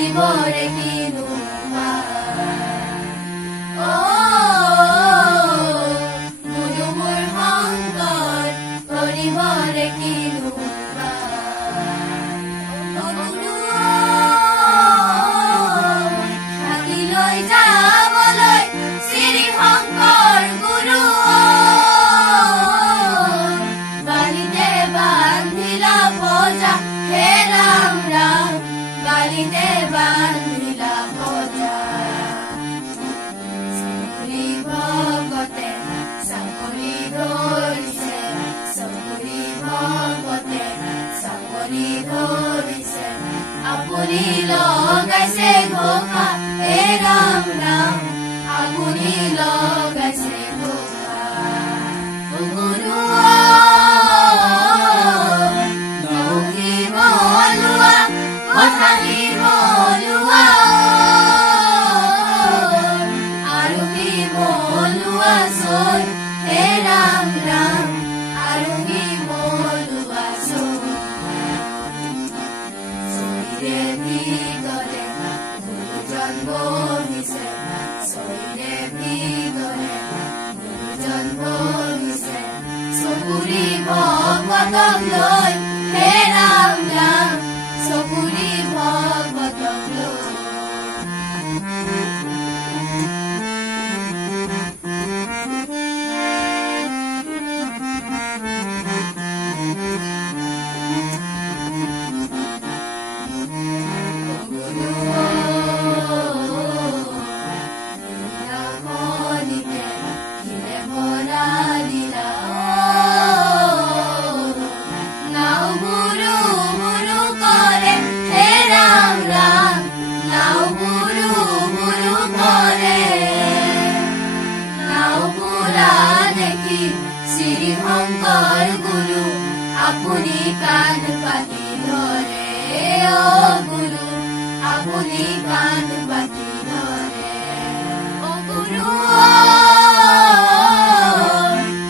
কৰিবৰে কিনো গুৰু মোৰ শংকৰ কৰিবৰে কিনো লৈ যাবলৈ শ্ৰী শংকৰ গুৰু বালিতে বান্ধিলা বজা হে ৰাম ৰাম বালিতে বান্ধিলা বজা চাকৰি ভগতে চাকৰি ধৰিছে চাকৰি ভগতে চাকৰি ধৰিছে আপুনি লগাইছে ঘোষা হে ৰাম ৰাম আপুনি লগাইছে ঘোষা গুৰু নৌকিব লোৱা কথাকিব লোৱা আৰু কিব লোৱা চৈ হে ৰাম ৰাম আৰু কিব লোৱা চৈ চৈৰে ভিতৰে গুৰুজন বহিছে চৈৰে ভিতৰে গুৰুজন বহিছে চকুৰি ভগৱতক লৈ হে ৰাম ৰাম চকুৰি ভগৱতক লৈ শ্ৰী শংকৰ গুৰু আপুনি কাণ পাতি ধৰে গুৰু আপুনি কাণ পাতি ধৰে গুৰু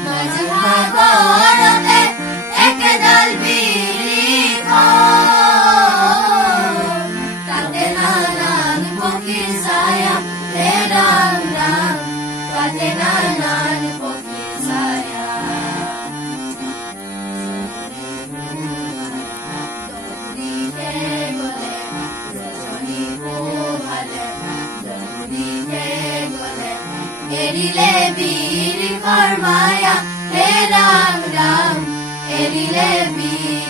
মাজভাগৰতে একেডাল বৃক্ষ তাতে নানান পক্ষীৰ ছায়া হে ৰাম ৰাম তাতে নানান পক্ষীৰ ছায়া এৰিলে বীৰ মায়া হে ৰাম ৰাম এৰিলে বীৰ